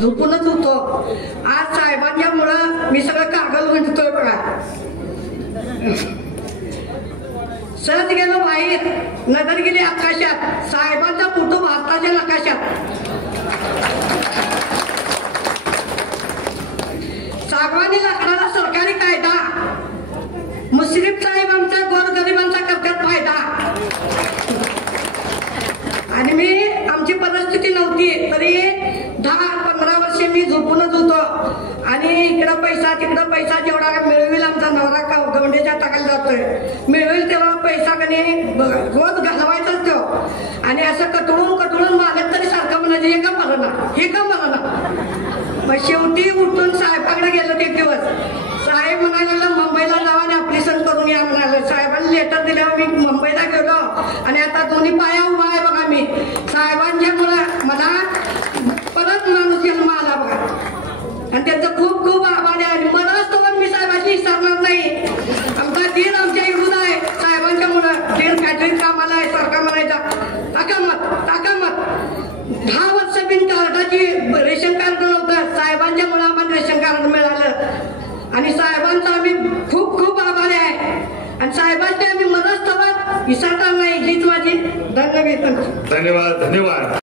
झोपूनच होतो. आज साहेबांच्यामुळं मी सगळं कागद म्हणतोय बघा. सहज गेलो बाहेर, नजर गेली आकाशात, साहेबांचा फोटो भारताच्या नकाशात. सागवानी लाकडाला सरकारी कायदा, मुश्रीफ साहेब आमच्या गोरगरिबांचा करतात फायदा. आणि मी आमची परिस्थिती नव्हती तरी 10-15 वर्षे मी झोपूनच होतो. आणि इकडं पैसा तिकडं पैसा, जेवढा मिळवेल आमचा नवरा का गवंड्याच्या टाकायला जातोय, मिळवेल तेव्हा पैसा कधी रोज घालवायचाच तो. आणि असं कटळून मालक तरी सारखं म्हणायचं हे का मला. मग शेवटी उठून साहेबाकडे गेलो एक दिवस. साहेब म्हणायला मुंबईला जावा आणि ऑपरेशन करून या म्हणाले. साहेबांनी लेटर दिल्यावर मी मुंबईला गेलो आणि आता दोन्ही पाया उभा आहे बघा मी. साहेबांच्यामुळं मला परत माणूस जन्म आला बघा. आणि त्यांचं खूप खूप आभार आहे. मलाच तर मी साहेबांची विसरणार नाही. आमचा दीर आमच्या इकडून आहे साहेबांच्यामुळं. दीर फॅक्टरीत कामाला आहे. सारखा म्हणायचा ताकामत 10 वर्ष बिन कार्डाची रेशन कार्ड नव्हतं. साहेबांच्यामुळे आम्हाला रेशन कार्ड मिळालं. आणि साहेबांचा आम्ही खूप खूप आभारी आहे. आणि साहेबांचे आम्ही मनस्तवात विसरणार नाही. हीच माझी धन्यवाद.